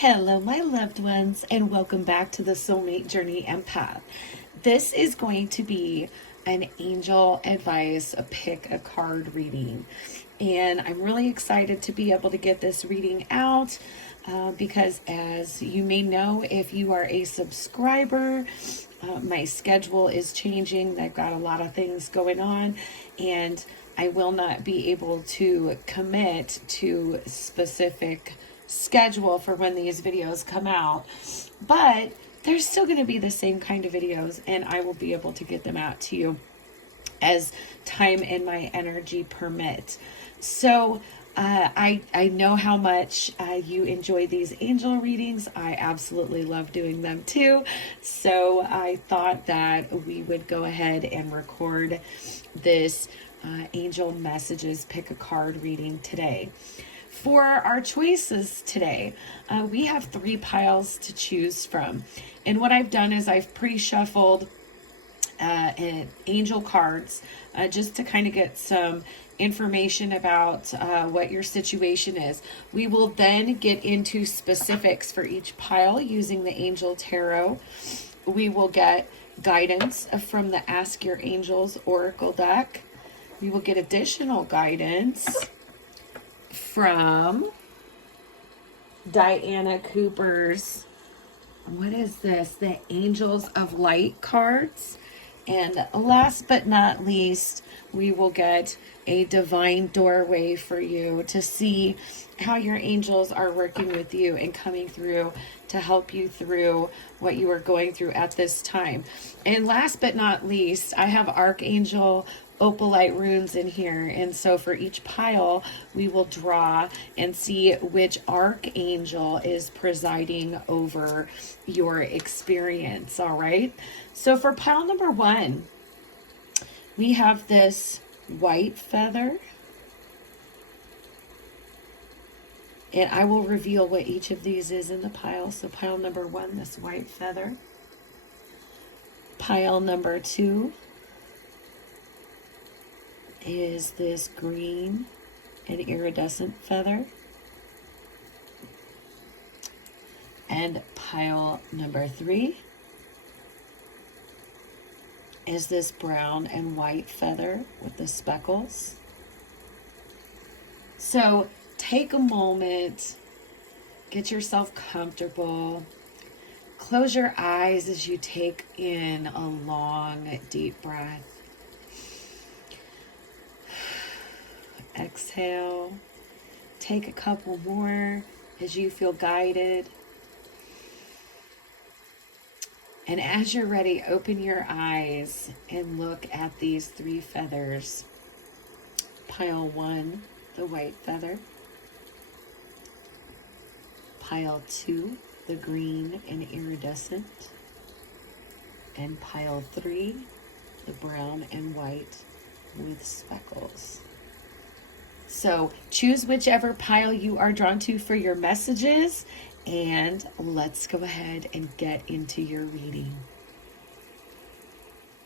Hello, my loved ones, and welcome back to the Soulmate Journey Empath. This is going to be an angel advice, a pick a card reading. And I'm really excited to be able to get this reading out because, as you may know, if you are a subscriber, my schedule is changing. I've got a lot of things going on, and I will not be able to commit to specific schedule for when these videos come out, but there's still going to be the same kind of videos, and I will be able to get them out to you as time and my energy permit. So I know how much you enjoy these angel readings. I absolutely love doing them too. So I thought that we would go ahead and record this angel messages pick a card reading today. For our choices today, we have 3 piles to choose from. And what I've done is I've pre-shuffled angel cards just to kind of get some information about what your situation is. We will then get into specifics for each pile using the Angel Tarot. We will get guidance from the Ask Your Angels Oracle deck. We will get additional guidance from Diana Cooper's, what is this? The Angels of Light cards. And last but not least, we will get a divine doorway for you to see how your angels are working with you and coming through to help you through what you are going through at this time. And last but not least, I have Archangel Opalite runes in here, and so for each pile we will draw and see which archangel is presiding over your experience. All right, so for pile number 1, we have this white feather, and I will reveal what each of these is in the pile. So pile number 1, this white feather. Pile number 2 is this green and iridescent feather. And pile number 3 is this brown and white feather with the speckles. So take a moment, get yourself comfortable, close your eyes as you take in a long, deep breath. Exhale. Take a couple more as you feel guided. And as you're ready, open your eyes and look at these 3 feathers. Pile 1, the white feather. Pile 2, the green and iridescent. And pile 3, the brown and white with speckles. So choose whichever pile you are drawn to for your messages, and let's go ahead and get into your reading.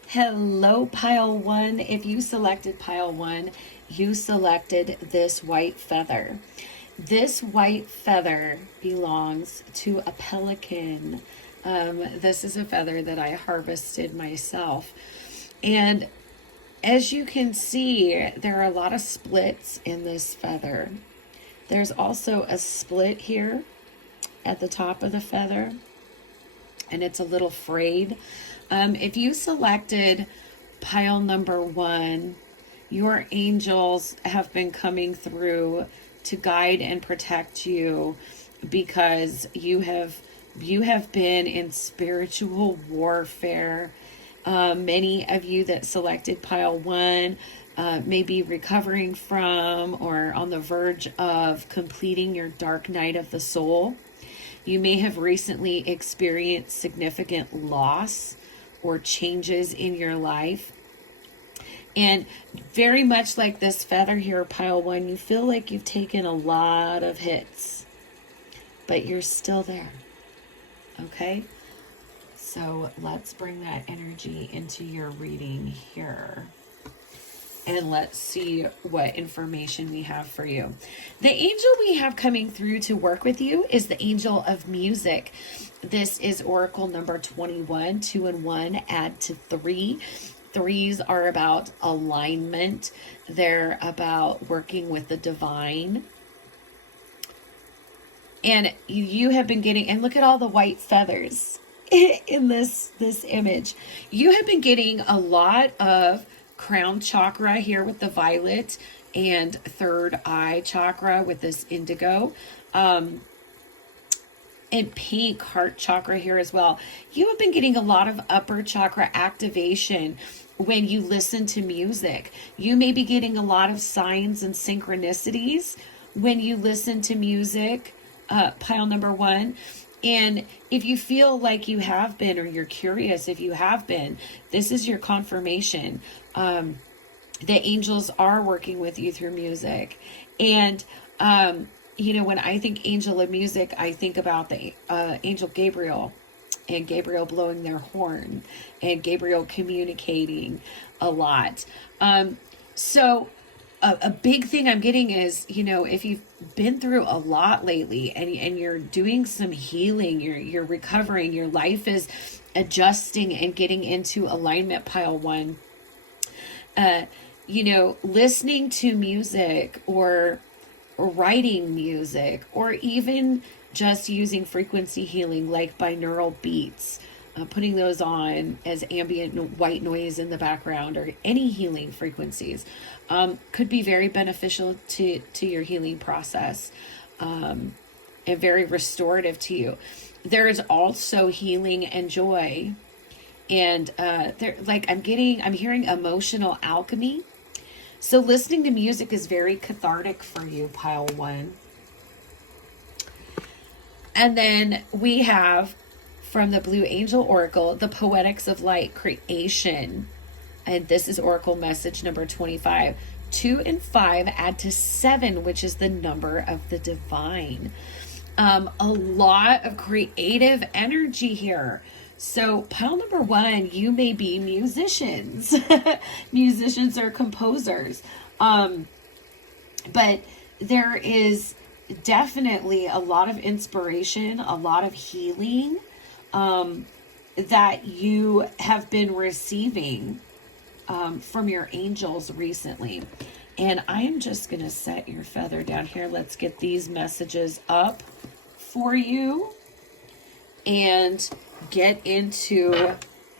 Hello, pile 1. If you selected pile 1, you selected this white feather. This white feather belongs to a pelican. This is a feather that I harvested myself. And as you can see, there are a lot of splits in this feather. There's also a split here at the top of the feather, and it's a little frayed. If you selected pile number 1, your angels have been coming through to guide and protect you because you have been in spiritual warfare. Many of you that selected pile 1 may be recovering from or on the verge of completing your dark night of the soul. You may have recently experienced significant loss or changes in your life. And very much like this feather here, pile 1, you feel like you've taken a lot of hits, but you're still there. Okay? So let's bring that energy into your reading here. and let's see what information we have for you. The angel we have coming through to work with you is the angel of music. This is oracle number 21. 2 and 1 add to 3. Threes are about alignment. They're about working with the divine. And you have been getting, and look at all the white feathers in this image. You have been getting a lot of crown chakra here with the violet, and third eye chakra with this indigo, and pink heart chakra here as well. You have been getting a lot of upper chakra activation when you listen to music. You may be getting a lot of signs and synchronicities when you listen to music, pile number 1. And if you feel like you have been, or you're curious if you have been, this is your confirmation. The angels are working with you through music. And, when I think angel of music, I think about the angel Gabriel, and Gabriel blowing their horn, and Gabriel communicating a lot. So a big thing I'm getting is, if you've been through a lot lately and you're doing some healing, you're recovering, your life is adjusting and getting into alignment, pile 1. Listening to music or writing music, or even just using frequency healing like binaural beats, putting those on as ambient white noise in the background, or any healing frequencies, could be very beneficial to your healing process, and very restorative to you. There is also healing and joy, and I'm hearing emotional alchemy. So listening to music is very cathartic for you, pile 1. And then we have, from the Blue Angel Oracle, the Poetics of Light, creation. And this is Oracle message number 25. 2 and 5 add to 7, which is the number of the divine. A lot of creative energy here. So pile number 1, you may be musicians, musicians or composers. But there is definitely a lot of inspiration, a lot of healing, that you have been receiving, from your angels recently. And I am just going to set your feather down here. Let's get these messages up for you and get into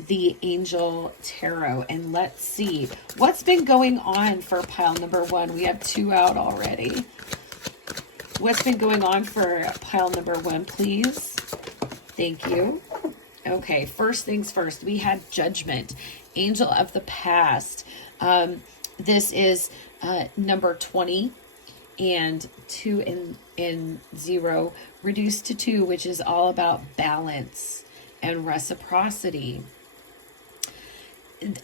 the Angel Tarot. And let's see what's been going on for pile number 1. We have 2 out already. What's been going on for pile number 1, please? Thank you. Okay, first things first, we had Judgment, Angel of the Past. This is number 20, and 2 and 0 reduced to 2, which is all about balance and reciprocity.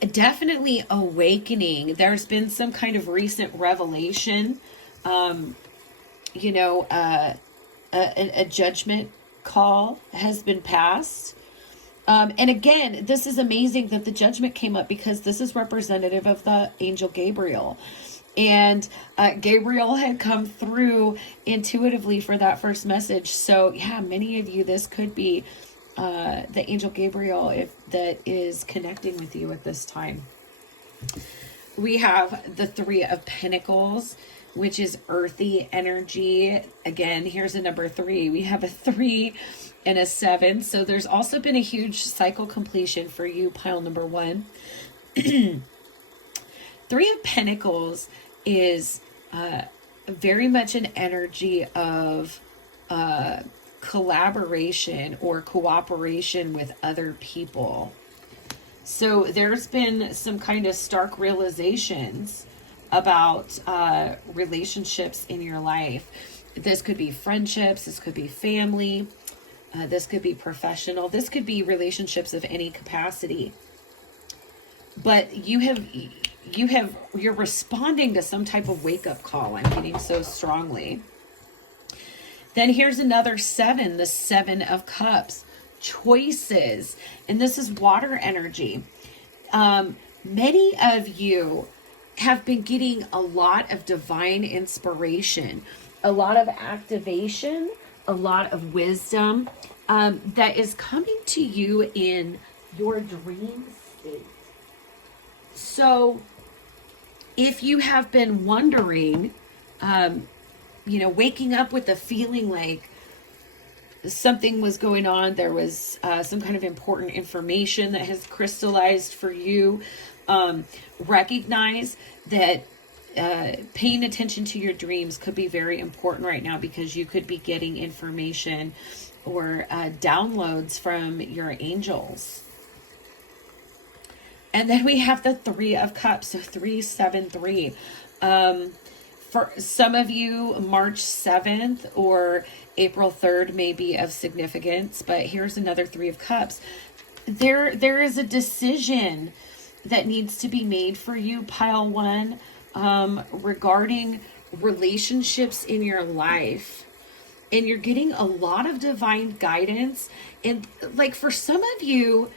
Definitely awakening. There's been some kind of recent revelation, a judgment call has been passed. And again, this is amazing that the judgment came up, because this is representative of the angel Gabriel. And Gabriel had come through intuitively for that first message. So yeah, many of you, this could be the angel Gabriel that is connecting with you at this time. We have the 3 of Pentacles, which is earthy energy. Again, here's a number 3. We have a 3 and a 7. So there's also been a huge cycle completion for you, pile number 1. 3 of Pentacles is very much an energy of collaboration or cooperation with other people. So there's been some kind of stark realizations about relationships in your life. This could be friendships, this could be family, this could be professional, this could be relationships of any capacity. But you're responding to some type of wake-up call, I'm getting so strongly. Then here's another 7, the 7 of Cups, choices. And this is water energy. Many of you have been getting a lot of divine inspiration, a lot of activation, a lot of wisdom that is coming to you in your dream state. So if you have been wondering, waking up with a feeling like something was going on, there was some kind of important information that has crystallized for you, recognize that paying attention to your dreams could be very important right now, because you could be getting information or downloads from your angels. And then we have the Three of Cups, so 373. For some of you, March 7th or April 3rd may be of significance, but here's another Three of Cups. There is a decision that needs to be made for you, pile one, regarding relationships in your life. And you're getting a lot of divine guidance. And like for some of you,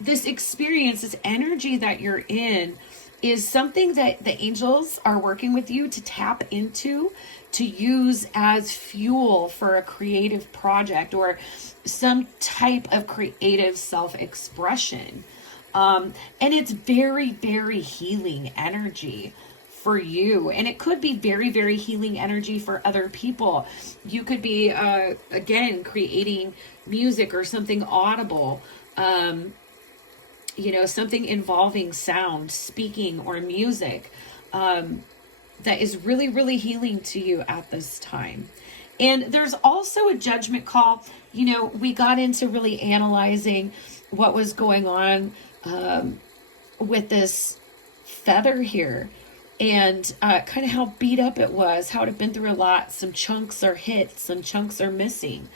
this experience, this energy that you're in is something that the angels are working with you to tap into, to use as fuel for a creative project or some type of creative self-expression. And it's very, very healing energy for you. And it could be very, very healing energy for other people. You could be, again, creating music or something audible, something involving sound, speaking, or music, that is really, really healing to you at this time. And there's also a judgment call. We got into really analyzing what was going on with this feather here, and kind of how beat up it was, how it had been through a lot. Some chunks are hit, some chunks are missing.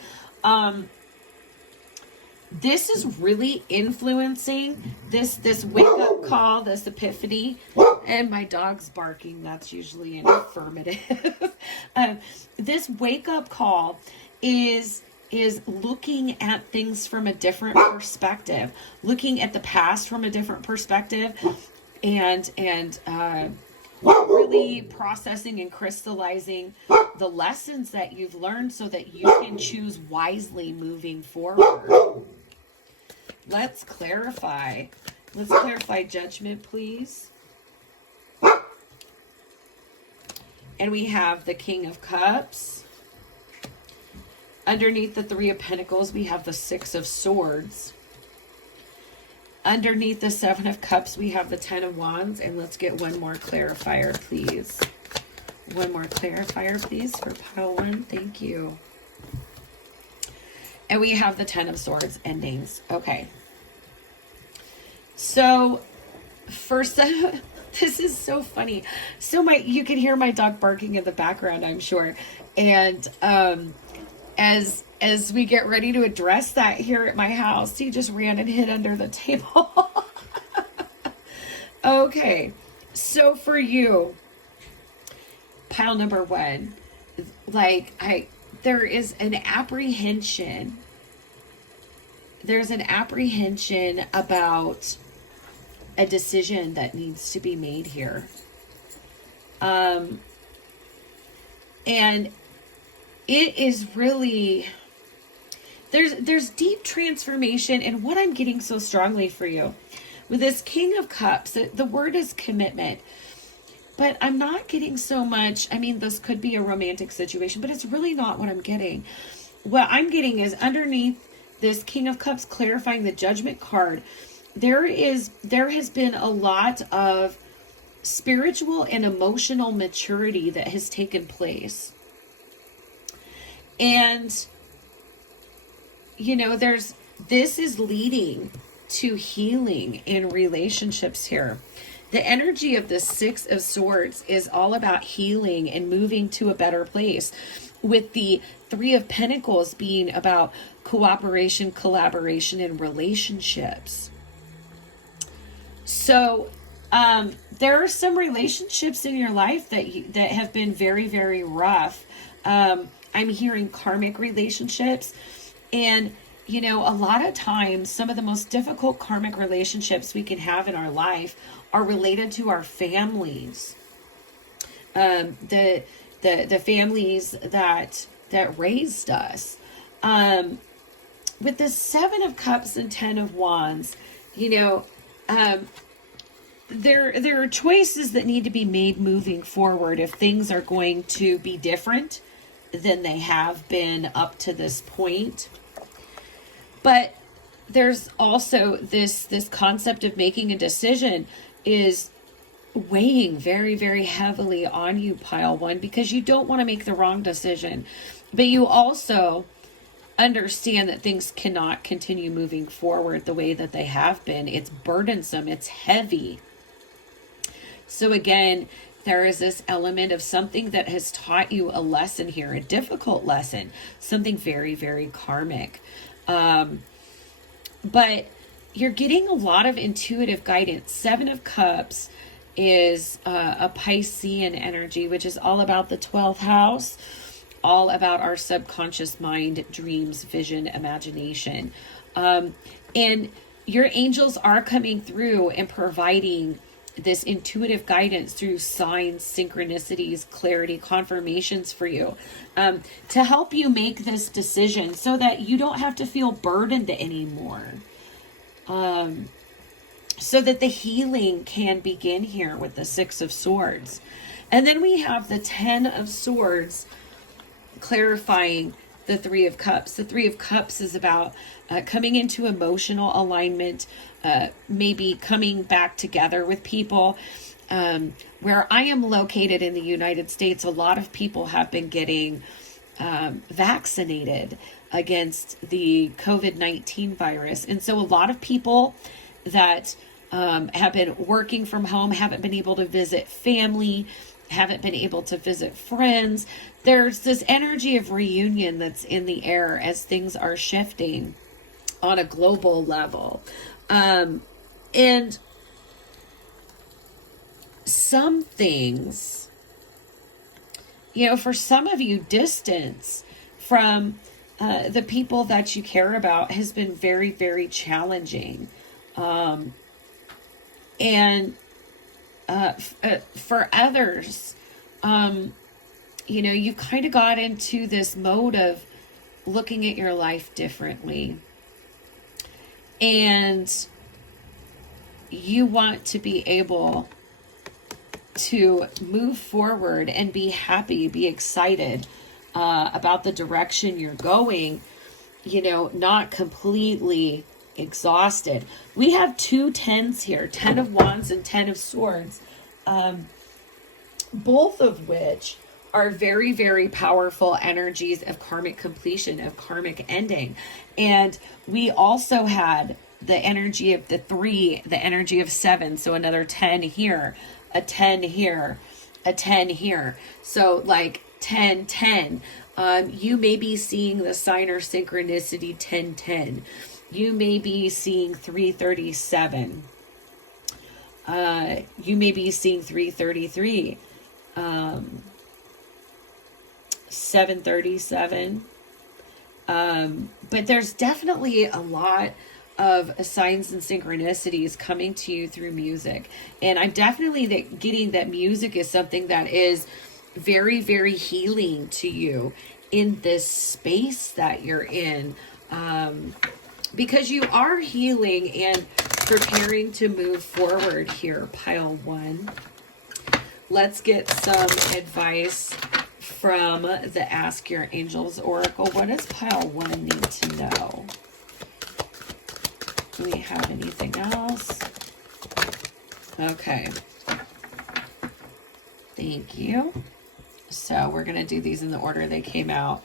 This is really influencing this wake up call, this epiphany. And my dog's barking. That's usually an affirmative. This wake up call is looking at things from a different perspective, looking at the past from a different perspective, and really processing and crystallizing the lessons that you've learned so that you can choose wisely moving forward. Let's clarify. Let's clarify judgment, please. And we have the King of Cups. Underneath the Three of Pentacles, we have the Six of Swords. Underneath the Seven of Cups, we have the Ten of Wands. And let's get one more clarifier, please. One more clarifier, please, for pile one. Thank you. And we have the Ten of Swords endings. Okay. So, first, this is so funny. So you can hear my dog barking in the background, I'm sure. And as we get ready to address that here at my house, he just ran and hid under the table. Okay. So for you, pile number one, there is an apprehension. There's an apprehension about a decision that needs to be made here. And it is really, there's deep transformation. And what I'm getting so strongly for you with this King of Cups, the word is commitment, but I'm not getting so much. I mean, this could be a romantic situation, but it's really not what I'm getting. What I'm getting is underneath this King of Cups, clarifying the Judgment card, there has been a lot of spiritual and emotional maturity that has taken place. And, this is leading to healing in relationships here. The energy of the Six of Swords is all about healing and moving to a better place, with the Three of Pentacles being about cooperation, collaboration, and relationships. So there are some relationships in your life that have been very, very rough. I'm hearing karmic relationships, and you know, a lot of times, some of the most difficult karmic relationships we can have in our life are related to our families. The families that raised us. With the Seven of Cups and Ten of Wands, you know, there are choices that need to be made moving forward if things are going to be different than they have been up to this point. But there's also this concept of making a decision is weighing very, very heavily on you, pile one, because you don't want to make the wrong decision. But you also understand that things cannot continue moving forward the way that they have been. It's burdensome. It's heavy. So again, there is this element of something that has taught you a lesson here, a difficult lesson, something very, very karmic. But you're getting a lot of intuitive guidance. Seven of Cups is a Piscean energy, which is all about the 12th house, all about our subconscious mind, dreams, vision, imagination. And your angels are coming through and providing this intuitive guidance through signs, synchronicities, clarity, confirmations for you, to help you make this decision so that you don't have to feel burdened anymore. So that the healing can begin here with the Six of Swords. And then we have the 10 of Swords clarifying the Three of Cups. The Three of Cups is about coming into emotional alignment, maybe coming back together with people. Where I am located in the United States, a lot of people have been getting vaccinated against the COVID-19 virus. And so a lot of people that have been working from home haven't been able to visit family, haven't been able to visit friends. There's this energy of reunion that's in the air as things are shifting on a global level. And some things, you know, for some of you, distance from the people that you care about has been very, very challenging. And for others, you know, you kind of got into this mode of looking at your life differently. And you want to be able to move forward and be happy, be excited about the direction you're going, you know, not completely exhausted. We have two tens here, 10 of Wands and 10 of Swords, both of which are very, very powerful energies of karmic completion, of karmic ending. And we also had the energy of the 3, the energy of 7, so another 10 here, a 10 here, a 10 here. So like 10, 10. You may be seeing the sign or synchronicity 10, 10. You may be seeing 337. You may be seeing 333. 737. But there's definitely a lot of signs and synchronicities coming to you through music. And I'm definitely getting that music is something that is very, very healing to you in this space that you're in. Because you are healing and preparing to move forward here, pile one. Let's get some advice from the Ask Your Angels Oracle. What does pile one need to know? Do we have anything else? Okay. Thank you. So we're going to do these in the order they came out.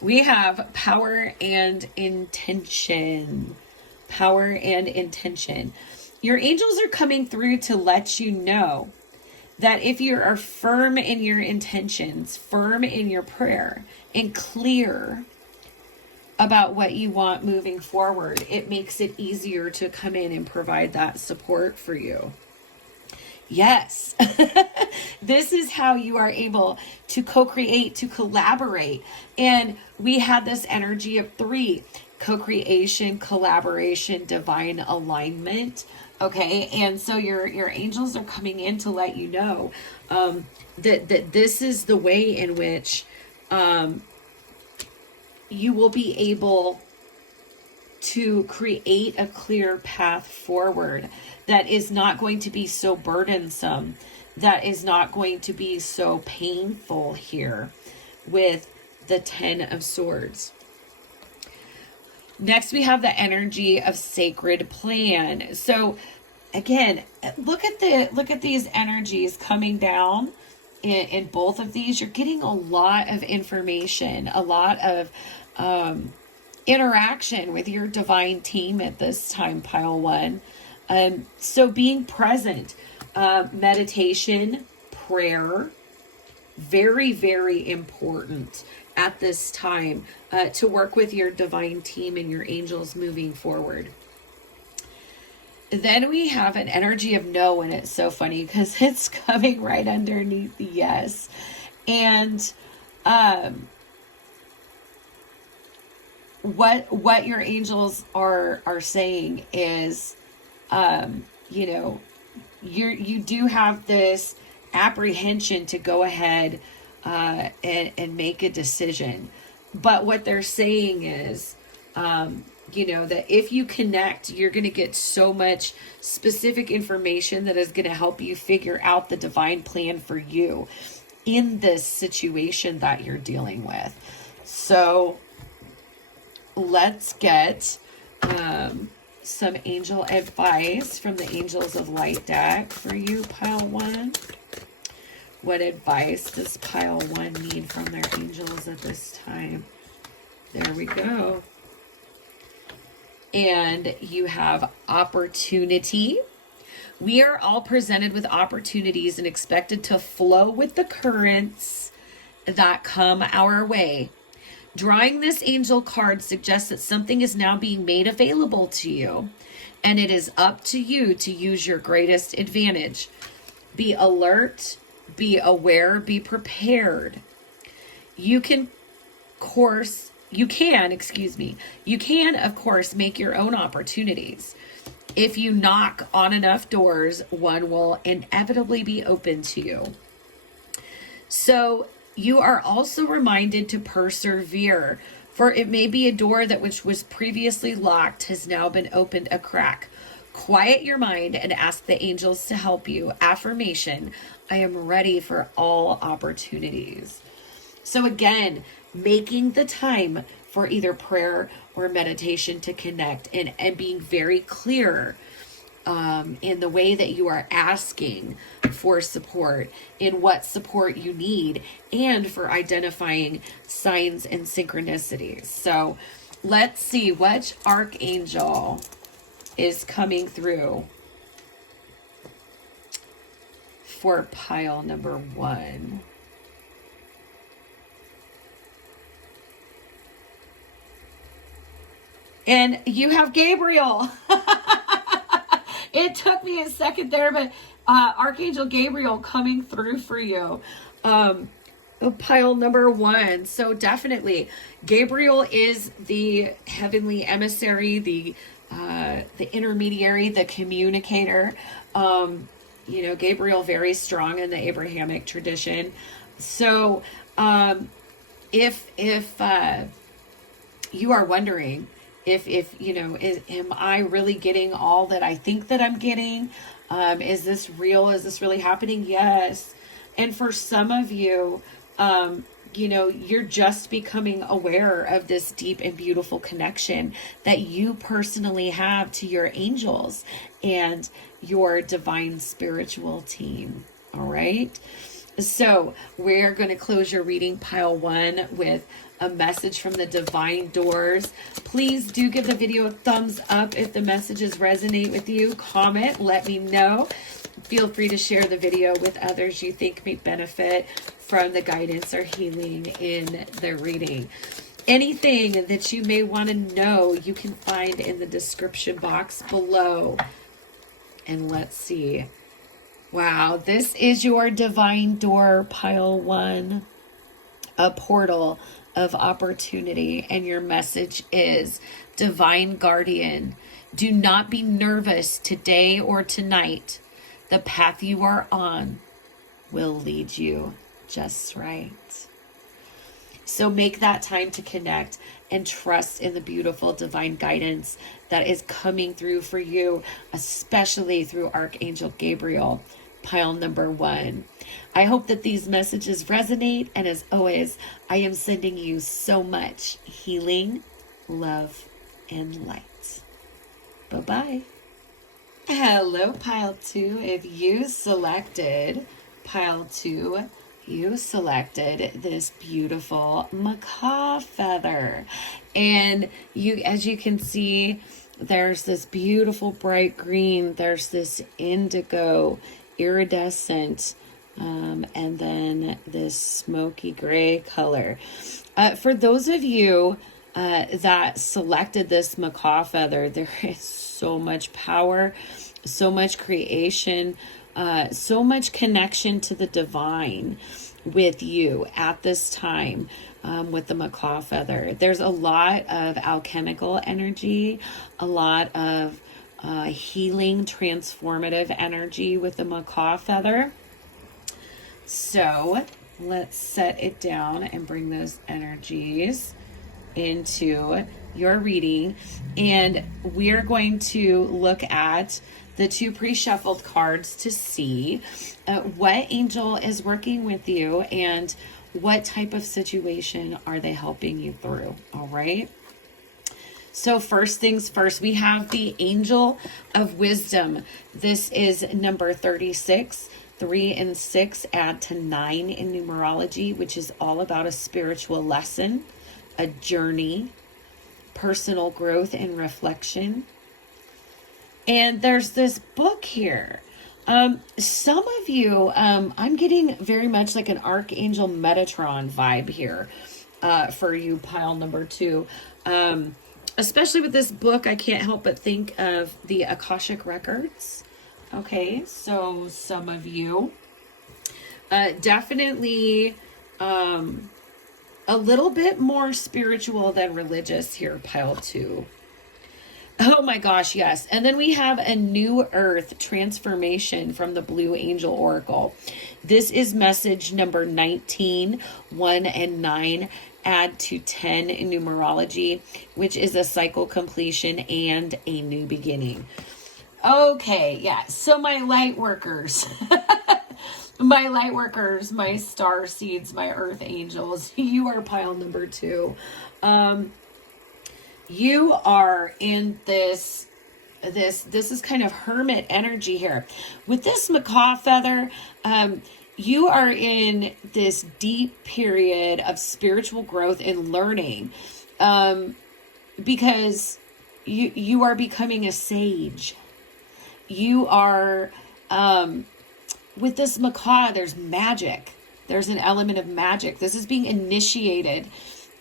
We have power and intention. Power and intention. Your angels are coming through to let you know that if you are firm in your intentions, firm in your prayer, and clear about what you want moving forward, it makes it easier to come in and provide that support for you. Yes. This is how you are able to co-create, to collaborate. And we had this energy of 3: co-creation, collaboration, divine alignment. Okay. And so your angels are coming in to let you know that this is the way in which you will be able to create a clear path forward that is not going to be so burdensome, that is not going to be so painful here with the 10 of Swords. Next, we have the energy of sacred plan. So again, look at these energies coming down in both of these. You're getting a lot of information, a lot of interaction with your divine team at this time, pile 1. So being present, meditation, prayer, very, very important at this time to work with your divine team and your angels moving forward. Then we have an energy of no, and it's so funny because it's coming right underneath the yes. And what your angels are saying is, you know, you do have this apprehension to go ahead and make a decision. But what they're saying is, you know, that if you connect, you're going to get so much specific information that is going to help you figure out the divine plan for you in this situation that you're dealing with. So let's get some angel advice from the Angels of Light deck for you, pile 1. What advice does pile 1 need from their angels at this time? There we go. And you have opportunity. We are all presented with opportunities and expected to flow with the currents that come our way. Drawing this angel card suggests that something is now being made available to you, and it is up to you to use your greatest advantage. Be alert, be aware, be prepared. You can, of course, make your own opportunities. If you knock on enough doors, one will inevitably be open to you. So you are also reminded to persevere, for it may be a door that which was previously locked has now been opened a crack. Quiet your mind and ask the angels to help you. Affirmation: I am ready for all opportunities. So again, making the time for either prayer or meditation to connect, and being very clear in the way that you are asking for support, in what support you need, and for identifying signs and synchronicities. So let's see which archangel is coming through for pile number 1. And you have Gabriel. It took me a second there, but Archangel Gabriel coming through for you. Pile number 1. So definitely, Gabriel is the heavenly emissary, the intermediary, the communicator. You know, Gabriel very strong in the Abrahamic tradition. So if you are wondering, if you know, am I really getting all that I think that I'm getting? Is this real? Is this really happening? Yes. And for some of you, you know, you're just becoming aware of this deep and beautiful connection that you personally have to your angels and your divine spiritual team. All right. So we're going to close your reading, pile 1, with a message from the divine doors. Please do give the video a thumbs up if the messages resonate with you. Comment, let me know. Feel free to share the video with others you think may benefit from the guidance or healing in the reading. Anything that you may want to know, you can find in the description box below. And let's see Wow, this is your divine door, pile one, a portal of opportunity. And your message is, divine guardian, do not be nervous today or tonight. The path you are on will lead you just right. So make that time to connect and trust in the beautiful divine guidance that is coming through for you, especially through Archangel Gabriel, pile number one. I hope that these messages resonate. And as always, I am sending you so much healing, love, and light. Bye-bye. Hello, pile two. If you selected pile two, you selected this beautiful macaw feather. And as you can see, there's this beautiful bright green, there's this indigo, iridescent, and then this smoky gray color. For those of you that selected this macaw feather, there is so much power, so much creation, so much connection to the divine with you at this time with the macaw feather. There's a lot of alchemical energy, a lot of healing, transformative energy with the macaw feather. So let's set it down and bring those energies into your reading. And we're going to look at the two pre-shuffled cards to see what angel is working with you and what type of situation are they helping you through. All right. So first things first, we have the Angel of Wisdom. This is number 36. 3 and 6 add to 9 in numerology, which is all about a spiritual lesson, a journey, personal growth and reflection. And there's this book here. Some of you, I'm getting very much like an Archangel Metatron vibe here for you, pile number two. Especially with this book, I can't help but think of the Akashic Records. Okay, so some of you definitely a little bit more spiritual than religious here, pile two. Oh my gosh, yes. And then we have a new earth transformation from the Blue Angel Oracle. This is message number 19, 1 and 9. Add to 10 in numerology, which is a cycle completion and a new beginning. Okay, yeah. So my light workers, my star seeds, my earth angels, you are pile number two. You are in this is kind of hermit energy here. With this macaw feather, you are in this deep period of spiritual growth and learning, because you are becoming a sage. You are, with this macaw, there's magic. There's an element of magic. This is being initiated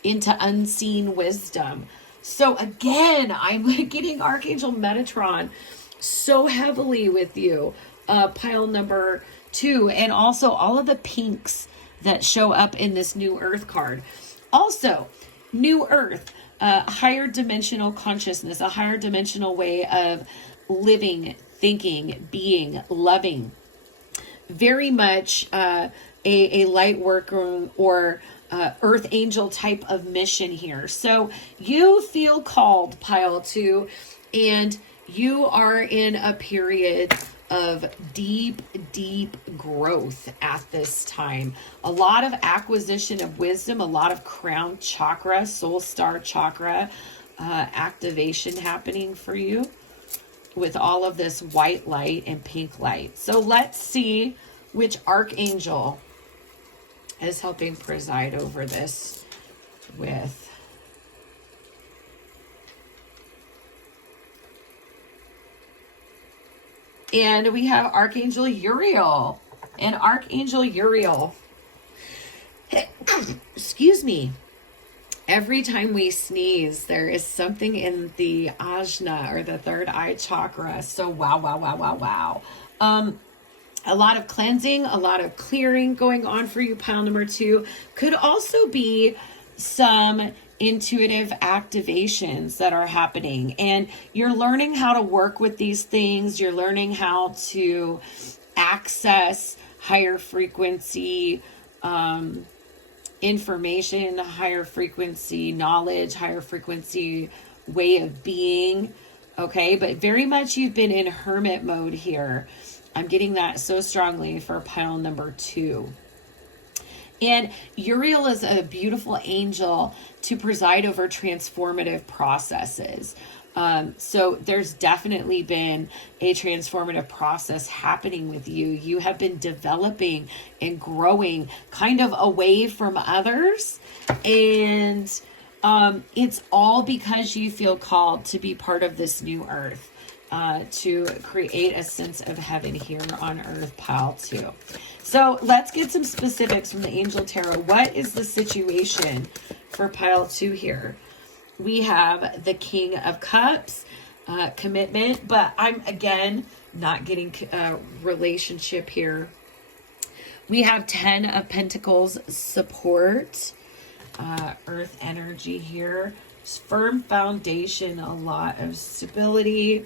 into unseen wisdom. So again, I'm getting Archangel Metatron so heavily with you, pile number two, and also all of the pinks that show up in this New Earth card. Also, New Earth, higher dimensional consciousness, a higher dimensional way of living, thinking, being, loving. Very much a light worker or earth angel type of mission here. So you feel called, pile two, and you are in a period of deep growth at this time. A lot of acquisition of wisdom, a lot of crown chakra, soul star chakra activation happening for you with all of this white light and pink light. So let's see which archangel is helping preside over this with. And we have Archangel Uriel. And Archangel Uriel, excuse me, every time we sneeze, there is something in the ajna or the third eye chakra. So wow. A lot of cleansing, a lot of clearing going on for you, pile number 2. Could also be some intuitive activations that are happening, and you're learning how to work with these things. You're learning how to access higher frequency information, higher frequency knowledge, higher frequency way of being. Okay, but very much you've been in hermit mode here. I'm getting that so strongly for pile number 2. And Uriel is a beautiful angel to preside over transformative processes. So there's definitely been a transformative process happening with you. You have been developing and growing kind of away from others. And it's all because you feel called to be part of this new earth, to create a sense of heaven here on earth, pile 2. So let's get some specifics from the Angel Tarot. What is the situation for pile 2 here? We have the King of Cups, commitment, but I'm again not getting relationship here. We have 10 of Pentacles, support, earth energy here. Firm foundation, a lot of stability.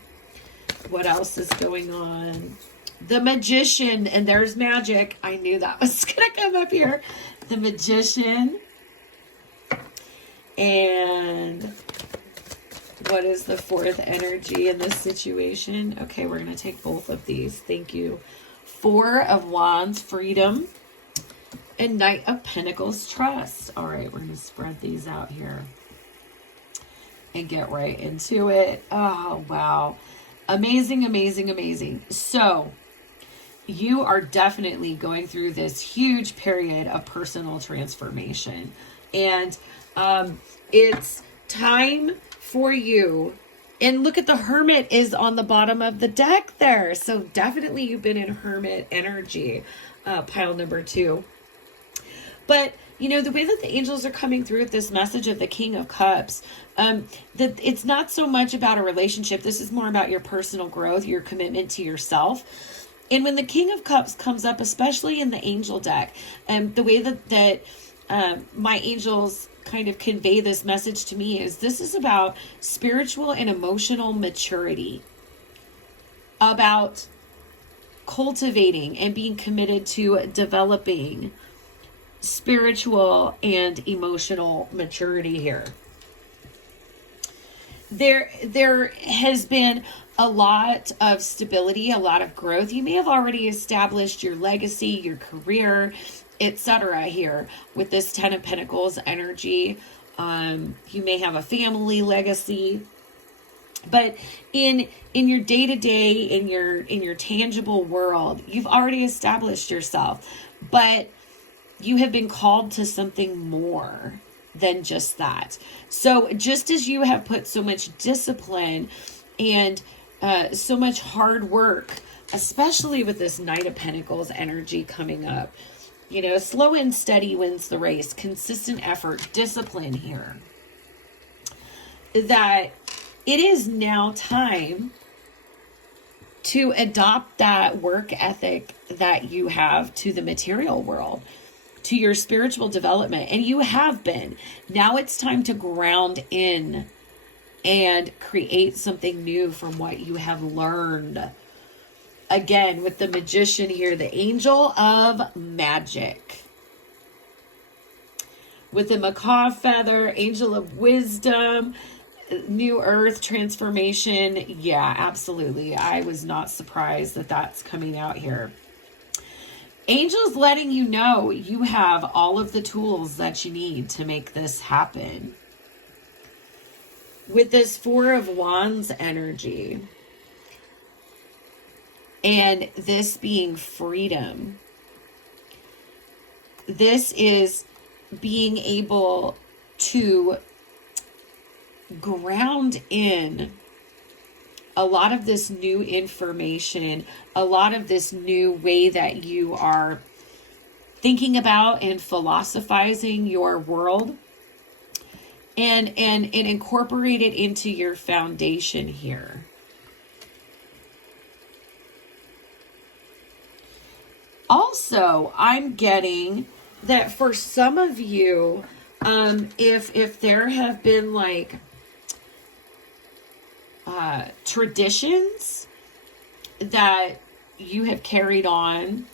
What else is going on? The Magician, and there's magic. I knew that was going to come up here. The Magician. And what is the 4th energy in this situation? Okay, we're going to take both of these. Thank you. 4 of Wands, freedom. And Knight of Pentacles, trust. All right, we're going to spread these out here and get right into it. Oh, wow. Amazing, amazing, amazing. So you are definitely going through this huge period of personal transformation. And it's time for you. And look at the Hermit is on the bottom of the deck there. So definitely you've been in Hermit energy, pile number 2. But, you know, the way that the angels are coming through with this message of the King of Cups, that it's not so much about a relationship. This is more about your personal growth, your commitment to yourself. And when the King of Cups comes up, especially in the angel deck, the way that my angels kind of convey this message to me is this is about spiritual and emotional maturity, about cultivating and being committed to developing spiritual and emotional maturity here. There has been a lot of stability, a lot of growth. You may have already established your legacy, your career, etc. here with this 10 of Pentacles energy. You may have a family legacy, but in your day-to-day, in your tangible world, you've already established yourself, but you have been called to something more than just that. So just as you have put so much discipline and so much hard work, especially with this Knight of Pentacles energy coming up, you know, slow and steady wins the race, consistent effort, discipline here, that it is now time to adopt that work ethic that you have to the material world, to your spiritual development. And you have been. Now it's time to ground in and create something new from what you have learned. Again, with the Magician here, the Angel of Magic. With the Macaw Feather, Angel of Wisdom, New Earth transformation. Yeah, absolutely. I was not surprised that that's coming out here. Angels letting you know you have all of the tools that you need to make this happen. With this 4 of Wands energy, and this being freedom, this is being able to ground in a lot of this new information, a lot of this new way that you are thinking about and philosophizing your world, and incorporate it into your foundation here. Also, I'm getting that for some of you, if there have been like traditions that you have carried on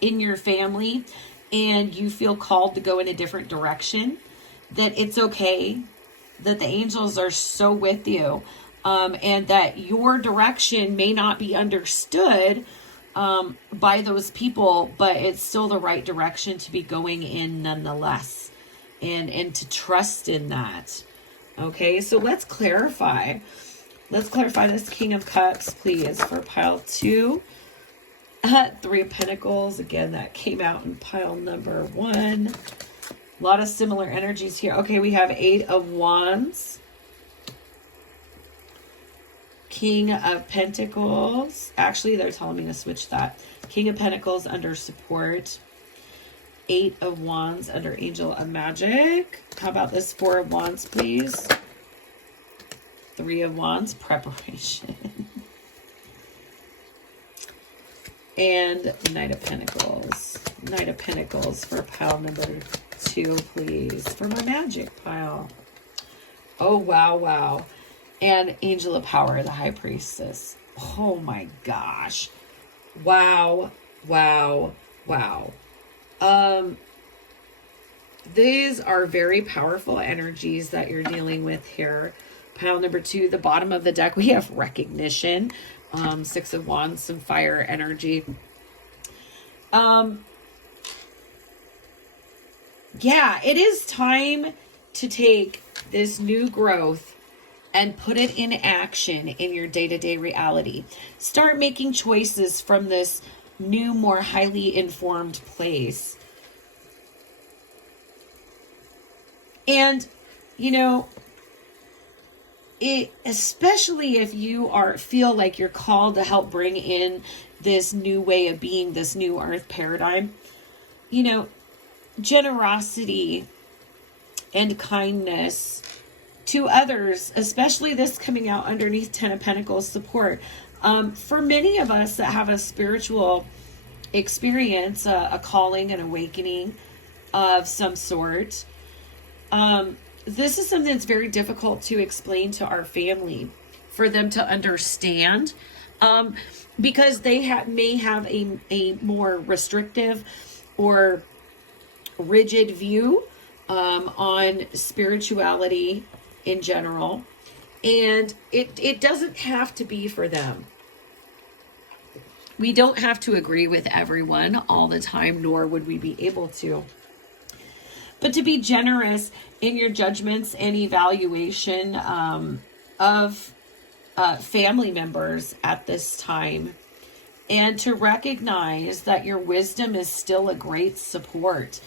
in your family, and you feel called to go in a different direction, that it's okay, that the angels are so with you, and that your direction may not be understood by those people, but it's still the right direction to be going in nonetheless, and to trust in that. Okay, so let's clarify. Let's clarify this King of Cups, please, for pile 2. 3 of Pentacles, again, that came out in pile number 1. A lot of similar energies here. Okay, we have 8 of Wands. King of Pentacles. Actually, they're telling me to switch that. King of Pentacles under support. 8 of Wands under Angel of Magic. How about this 4 of Wands, please? 3 of Wands, preparation. And Knight of Pentacles. Knight of Pentacles for pile number 2, please. For my magic pile. Oh, wow, wow. And Angel of Power, the High Priestess. Oh, my gosh. Wow, wow, wow. These are very powerful energies that you're dealing with here. Pile number 2, the bottom of the deck, we have recognition. 6 of Wands, some fire energy. Yeah, it is time to take this new growth and put it in action in your day-to-day reality. Start making choices from this new, more highly informed place. And, you know, especially if you feel like you're called to help bring in this new way of being, this new earth paradigm, you know, generosity and kindness to others, especially this coming out underneath 10 of Pentacles support. For many of us that have a spiritual experience, a calling, an awakening of some sort, this is something that's very difficult to explain to our family, for them to understand, because they may have a more restrictive or rigid view on spirituality in general, and it doesn't have to be for them. We don't have to agree with everyone all the time, nor would we be able to. But to be generous in your judgments and evaluation of family members at this time, and to recognize that your wisdom is still a great support.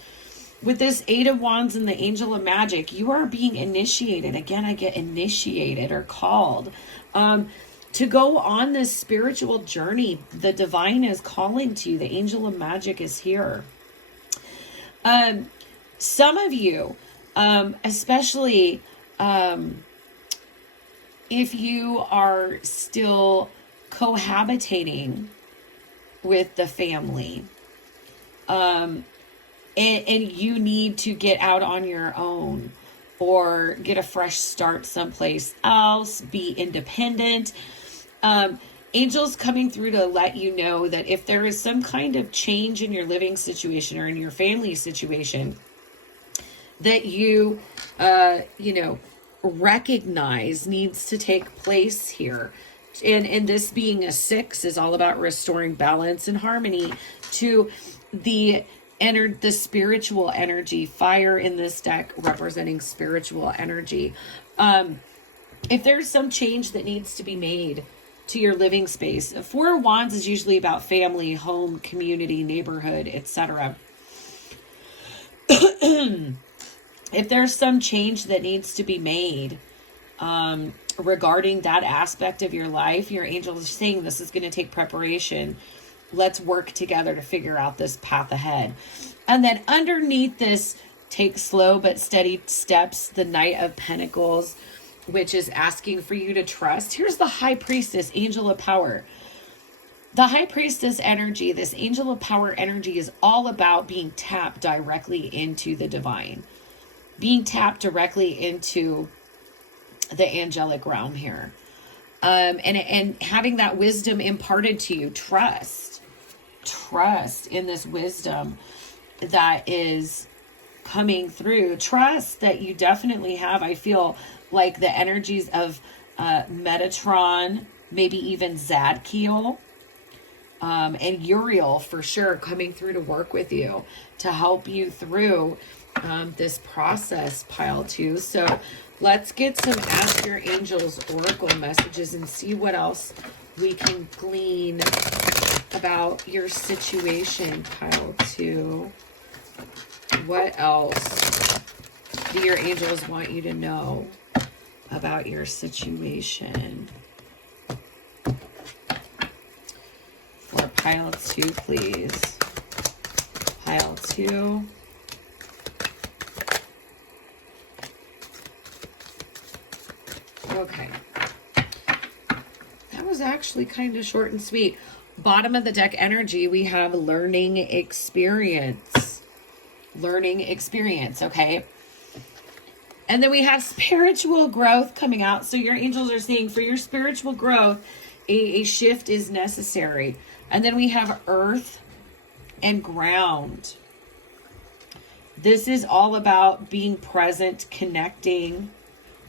With this 8 of Wands and the Angel of Magic, you are being initiated. Again, I get initiated or called to go on this spiritual journey. The divine is calling to you. The Angel of Magic is here. Some of you, especially if you are still cohabitating with the family, and you need to get out on your own or get a fresh start someplace else, be independent. Angels coming through to let you know that if there is some kind of change in your living situation or in your family situation, that you recognize needs to take place here. And this being a 6 is all about restoring balance and harmony to the spiritual energy. Fire in this deck representing spiritual energy. If there's some change that needs to be made to your living space, 4 of Wands is usually about family, home, community, neighborhood, etc. If there's some change that needs to be made regarding that aspect of your life, your angels are saying this is going to take preparation. Let's work together to figure out this path ahead. And then underneath this, take slow but steady steps, the Knight of Pentacles, which is asking for you to trust. Here's the High Priestess, Angel of Power. The high priestess energy, this angel of power energy, is all about being tapped directly into the divine, being tapped directly into the angelic realm here. And having that wisdom imparted to you. Trust in this wisdom that is coming through. Trust that you definitely have. I feel like the energies of Metatron, maybe even Zadkiel, and Uriel for sure coming through to work with you to help you through this process, pile 2. So let's get some Ask Your Angels Oracle messages and see what else we can glean about your situation, pile 2. What else do your angels want you to know about your situation? For pile 2, please. Pile 2. Okay. That was actually kind of short and sweet. Bottom of the deck energy, we have learning experience. Learning experience, okay? And then we have spiritual growth coming out. So your angels are saying for your spiritual growth, a shift is necessary. And then we have earth and ground. This is all about being present, connecting,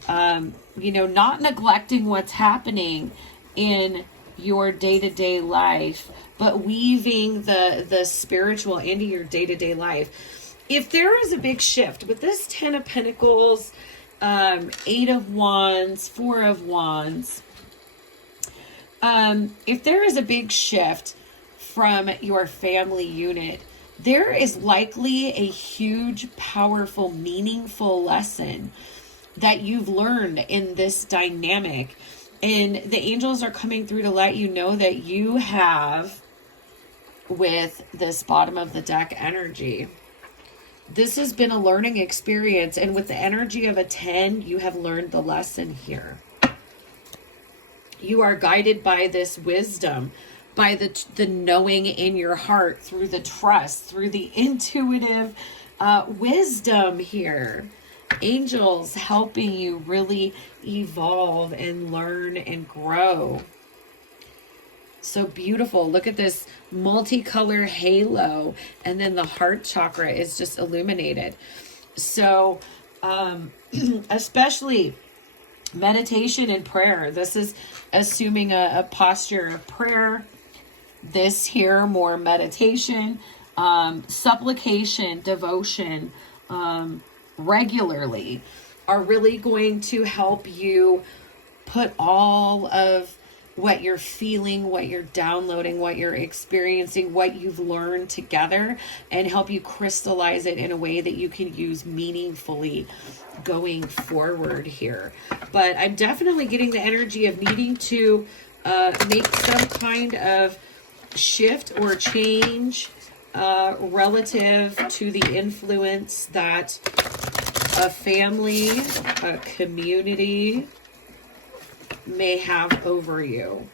not neglecting what's happening in your day-to-day life, but weaving the spiritual into your day-to-day life. If there is a big shift with this 10 of Pentacles, 8 of Wands, 4 of Wands, if there is a big shift from your family unit, there is likely a huge, powerful, meaningful lesson that you've learned in this dynamic. And the angels are coming through to let you know that you have, with this bottom of the deck energy, this has been a learning experience. And with the energy of a 10, you have learned the lesson here. You are guided by this wisdom, by the knowing in your heart, through the trust, through the intuitive wisdom here. Angels helping you really evolve and learn and grow. So beautiful. Look at this multicolor halo, and then the heart chakra is just illuminated. So especially meditation and prayer. This is assuming a posture of prayer. This here, more meditation, supplication, devotion, regularly are really going to help you put all of what you're feeling, what you're downloading, what you're experiencing, what you've learned together, and help you crystallize it in a way that you can use meaningfully going forward here. But I'm definitely getting the energy of needing to make some kind of shift or change relative to the influence that a family, a community may have over you.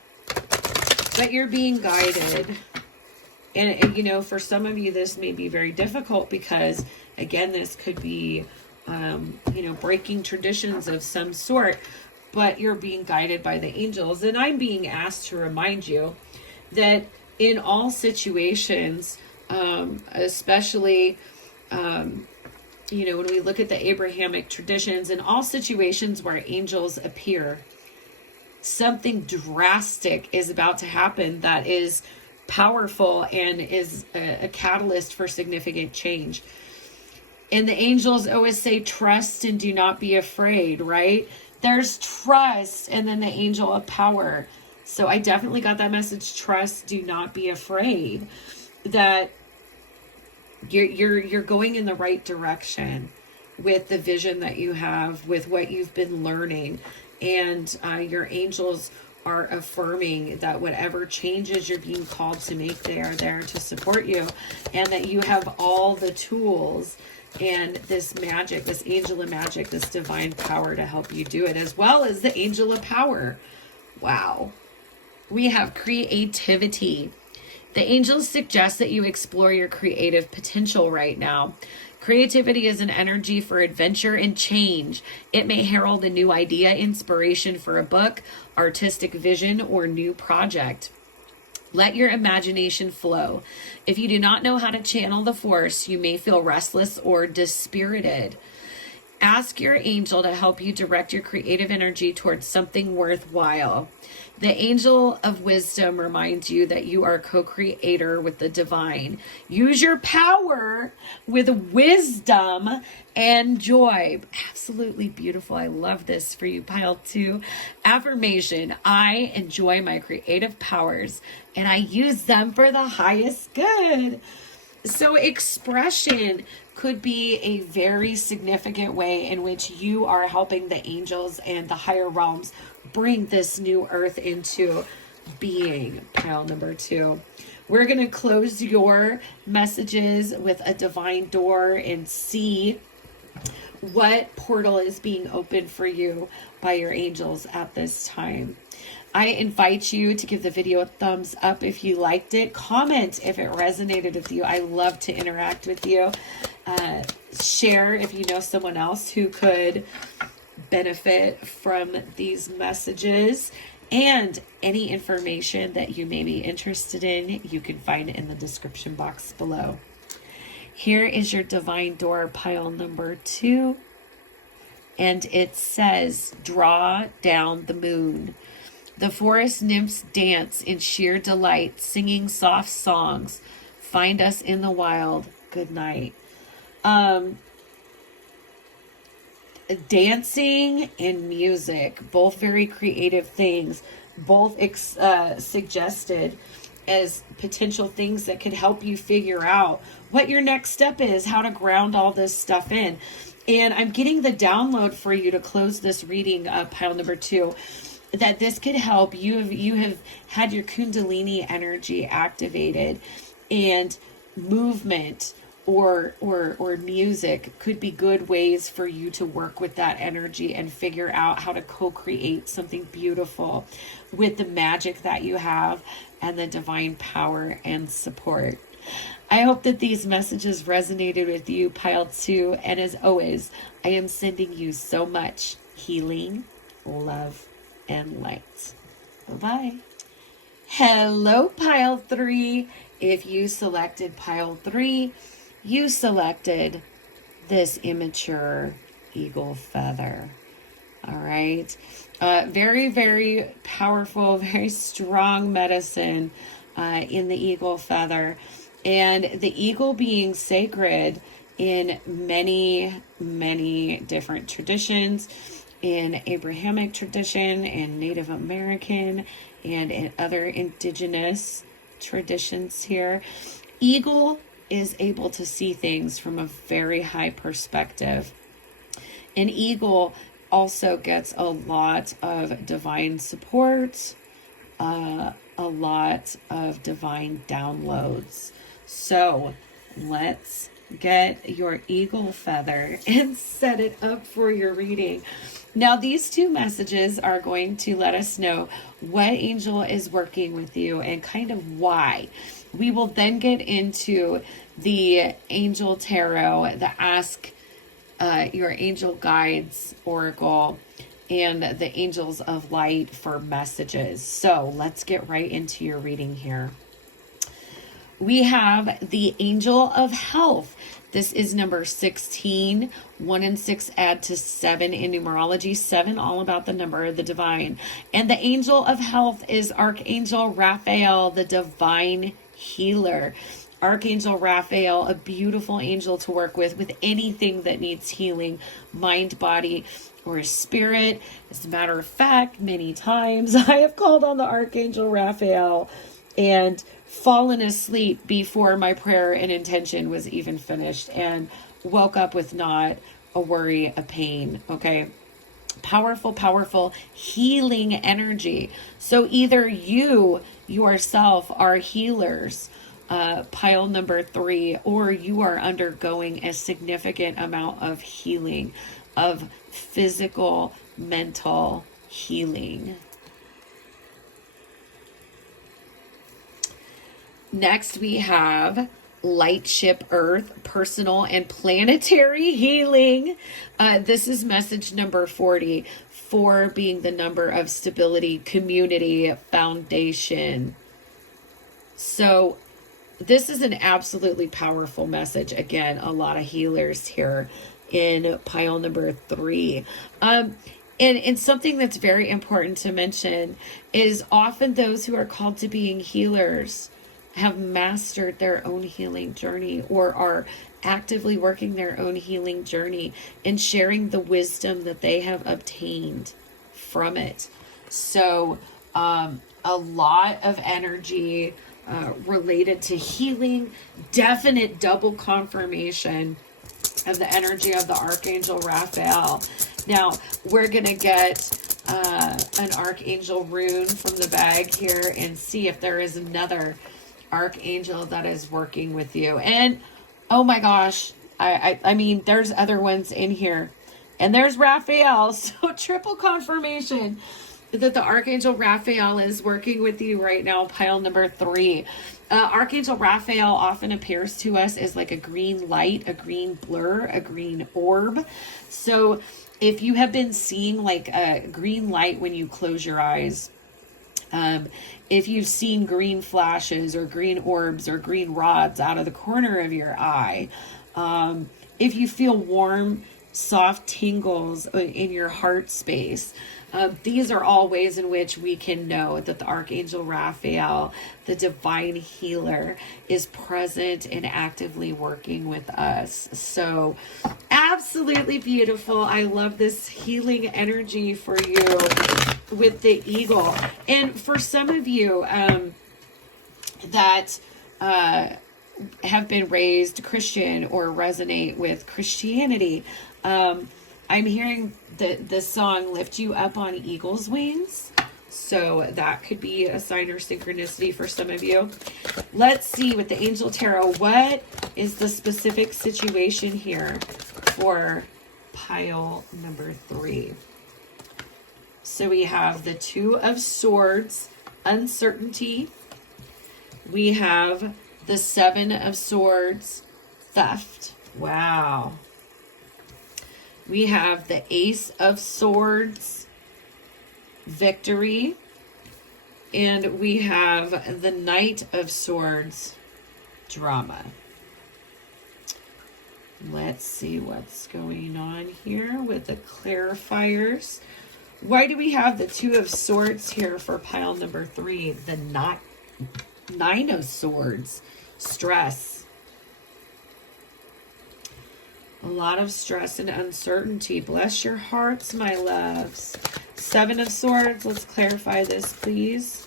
But you're being guided. And for some of you, this may be very difficult because, again, this could be, breaking traditions of some sort. But you're being guided by the angels. And I'm being asked to remind you that in all situations, especially, when we look at the Abrahamic traditions, in all situations where angels appear, something drastic is about to happen that is powerful and is a catalyst for significant change. And the angels always say, trust and do not be afraid, right? There's trust and then the angel of power. So I definitely got that message, trust, do not be afraid, that you're going in the right direction with the vision that you have, with what you've been learning. And your angels are affirming that whatever changes you're being called to make, they are there to support you, and that you have all the tools and this magic, this angel of magic, this divine power to help you do it, as well as the angel of power. Wow. We have creativity. The angels suggest that you explore your creative potential right now. Creativity is an energy for adventure and change. It may herald a new idea, inspiration for a book, artistic vision, or new project. Let your imagination flow. If you do not know how to channel the force, you may feel restless or dispirited. Ask your angel to help you direct your creative energy towards something worthwhile. The angel of wisdom reminds you that you are a co-creator with the divine. Use your power with wisdom and joy. Absolutely beautiful. I love this for you, pile 2. Affirmation. I enjoy my creative powers and I use them for the highest good. So expression could be a very significant way in which you are helping the angels and the higher realms bring this new earth into being, pile number 2. We're going to close your messages with a divine door and see what portal is being opened for you by your angels at this time. I invite you to give the video a thumbs up if you liked it. Comment if it resonated with you. I love to interact with you. Share if you know someone else who could benefit from these messages. And any information that you may be interested in, you can find in the description box below. Here is your divine door, pile number 2. And it says, draw down the moon. The forest nymphs dance in sheer delight, singing soft songs. Find us in the wild. Good night. Dancing and music, both very creative things, both suggested as potential things that could help you figure out what your next step is, how to ground all this stuff in. And I'm getting the download for you to close this reading, pile number 2, that this could help. You have had your Kundalini energy activated, and movement or music could be good ways for you to work with that energy and figure out how to co-create something beautiful with the magic that you have and the divine power and support. I hope that these messages resonated with you, pile 2, and as always, I am sending you so much healing, love, and light. Bye-bye. Hello, pile 3. If you selected pile 3, you selected this immature eagle feather. All right. Very, very powerful, very strong medicine in the eagle feather. And the eagle being sacred in many, many different traditions, in Abrahamic tradition and Native American and in other indigenous traditions here. Eagle is able to see things from a very high perspective. An eagle also gets a lot of divine support, a lot of divine downloads. So let's get your eagle feather and set it up for your reading. Now, these 2 messages are going to let us know what angel is working with you and kind of why. We will then get into the angel tarot, the ask your angel guides oracle, and the angels of light for messages. So let's get right into your reading here. We have the angel of health. This is number 16. 1 and 6 add to 7 in numerology. 7 all about the number of the divine. And the angel of health is Archangel Raphael, the divine healer. Archangel Raphael, a beautiful angel to work with anything that needs healing, mind, body, or spirit. As a matter of fact, many times I have called on the Archangel Raphael and fallen asleep before my prayer and intention was even finished and woke up with not a worry, a pain. Okay. Powerful, powerful healing energy. So either you yourself are healers, pile number 3, or you are undergoing a significant amount of healing, of physical, mental healing. Next, we have Lightship Earth, personal and planetary healing. This is message number 40, 4 being the number of stability, community, foundation. So this is an absolutely powerful message. Again, a lot of healers here in pile number 3. And something that's very important to mention is often those who are called to being healers have mastered their own healing journey or are actively working their own healing journey and sharing the wisdom that they have obtained from it. So a lot of energy related to healing, definite double confirmation of the energy of the Archangel Raphael. Now, we're going to get an Archangel rune from the bag here and see if there is another Archangel that is working with you. And oh my gosh, I mean, there's other ones in here. And there's Raphael. So triple confirmation that the Archangel Raphael is working with you right now, pile number 3. Archangel Raphael often appears to us as like a green light, a green blur, a green orb. So if you have been seeing like a green light when you close your eyes, if you've seen green flashes or green orbs or green rods out of the corner of your eye, if you feel warm, soft tingles in your heart space, these are all ways in which we can know that the Archangel Raphael, the divine healer, is present and actively working with us. So absolutely beautiful. I love this healing energy for you with the eagle. And for some of you that have been raised Christian or resonate with Christianity, I'm hearing the song Lift You Up on Eagle's Wings. So that could be a sign or synchronicity for some of you. Let's see with the Angel Tarot, what is the specific situation here for pile number 3? So we have the 2 of Swords, uncertainty. We have the 7 of Swords, theft. Wow. We have the Ace of Swords, victory. And we have the Knight of Swords, drama. Let's see what's going on here with the clarifiers. Why do we have the 2 of Swords here for pile number 3? The 9 of Swords, stress. A lot of stress and uncertainty. Bless your hearts, my loves. 7 of Swords. Let's clarify this, please.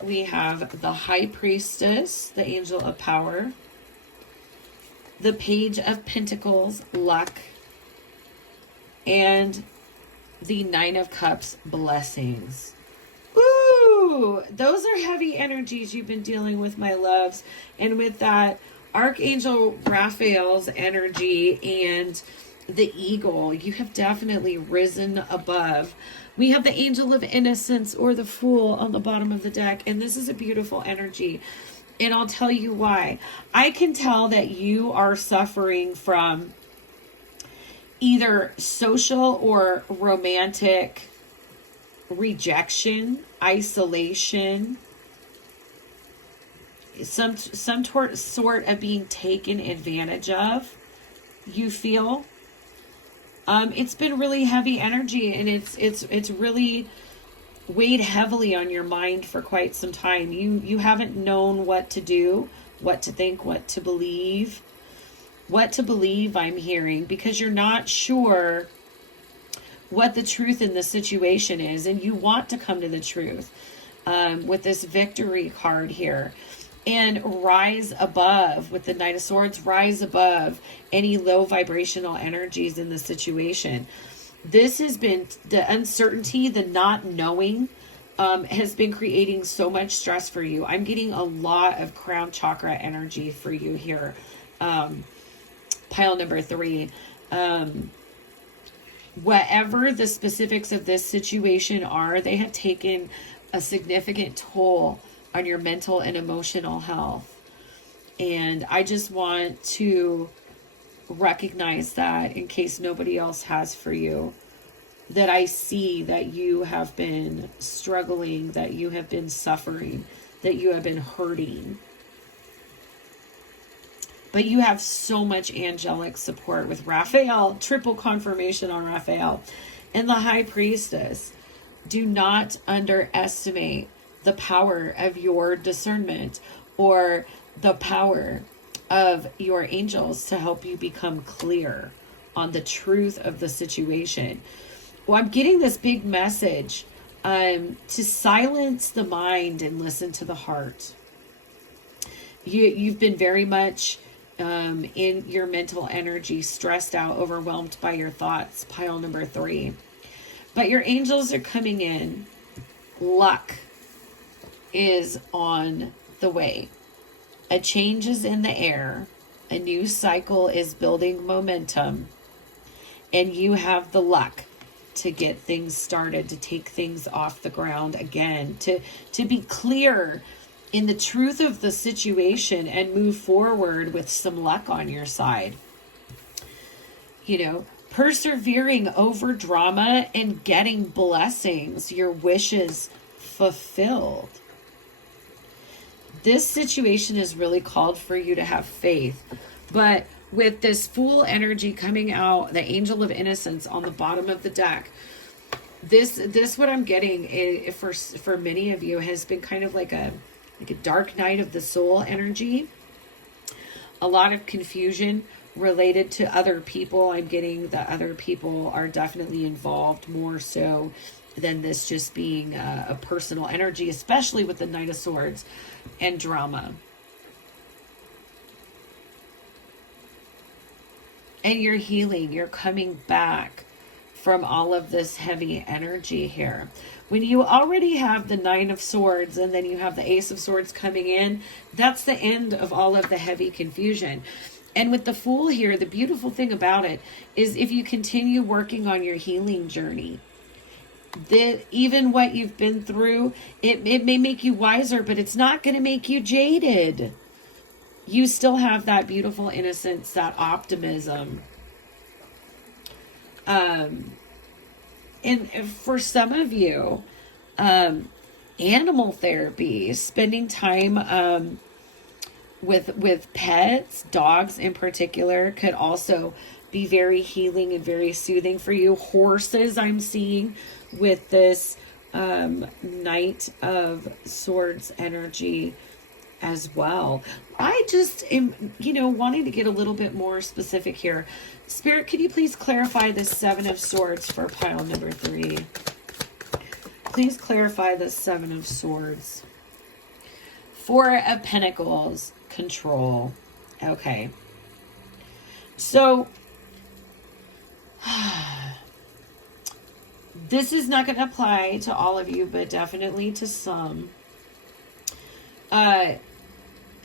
We have the High Priestess, the Angel of Power. The Page of Pentacles, luck. And the 9 of Cups, blessings. Ooh, those are heavy energies you've been dealing with, my loves. And with that, Archangel Raphael's energy and the eagle, you have definitely risen above. We have the Angel of Innocence or the Fool on the bottom of the deck, and this is a beautiful energy. And I'll tell you why. I can tell that you are suffering from either social or romantic rejection, isolation, some sort of being taken advantage of, you feel. It's been really heavy energy, and it's really weighed heavily on your mind for quite some time. You haven't known what to do, what to think, what to believe, I'm hearing, because you're not sure what the truth in the situation is, and you want to come to the truth with this victory card here. And rise above with the Knight of Swords, rise above any low vibrational energies in the situation. This has been the uncertainty, the not knowing, has been creating so much stress for you. I'm getting a lot of crown chakra energy for you here. Pile number 3. Whatever the specifics of this situation are, they have taken a significant toll on your mental and emotional health. And I just want to recognize that, in case nobody else has for you, that I see that you have been struggling, that you have been suffering, that you have been hurting. But you have so much angelic support with Raphael, triple confirmation on Raphael. And the High Priestess. Do not underestimate the power of your discernment or the power of your angels to help you become clear on the truth of the situation. Well, I'm getting this big message to silence the mind and listen to the heart. You've been very much in your mental energy, stressed out, overwhelmed by your thoughts, pile number 3. But your angels are coming in. Luck is on the way. A change is in the air. A new cycle is building momentum. And you have the luck to get things started, to take things off the ground again, to be clear in the truth of the situation and move forward with some luck on your side. You know, persevering over drama and getting blessings, your wishes fulfilled. This situation is really called for you to have faith. But with this Fool energy coming out, the Angel of Innocence on the bottom of the deck, this what I'm getting for many of you has been kind of like a dark night of the soul energy. A lot of confusion related to other people. I'm getting that other people are definitely involved more so than this just being a personal energy, especially with the Knight of Swords and drama. And you're healing, you're coming back from all of this heavy energy here. When you already have the Nine of Swords and then you have the Ace of Swords coming in, that's the end of all of the heavy confusion. And with the Fool here, the beautiful thing about it is if you continue working on your healing journey, even what you've been through, it may make you wiser, but it's not going to make you jaded. You still have that beautiful innocence, that optimism. And for some of you, animal therapy, spending time with pets, dogs in particular, could also be very healing and very soothing for you. Horses, I'm seeing with this Knight of Swords energy as well. I just am, wanting to get a little bit more specific here. Spirit, could you please clarify the Seven of Swords for pile number 3? Please clarify the Seven of Swords. Four of Pentacles, control. Okay. So, this is not going to apply to all of you, but definitely to some.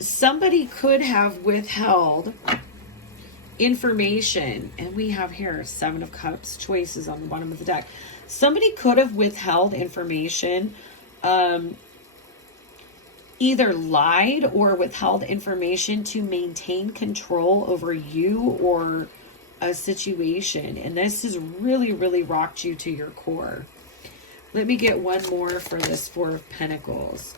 Somebody could have withheld information, and we have here Seven of Cups, choices on the bottom of the deck. Somebody could have withheld information, either lied or withheld information to maintain control over you or a situation. And this has really, really rocked you to your core. Let me get one more for this Four of Pentacles.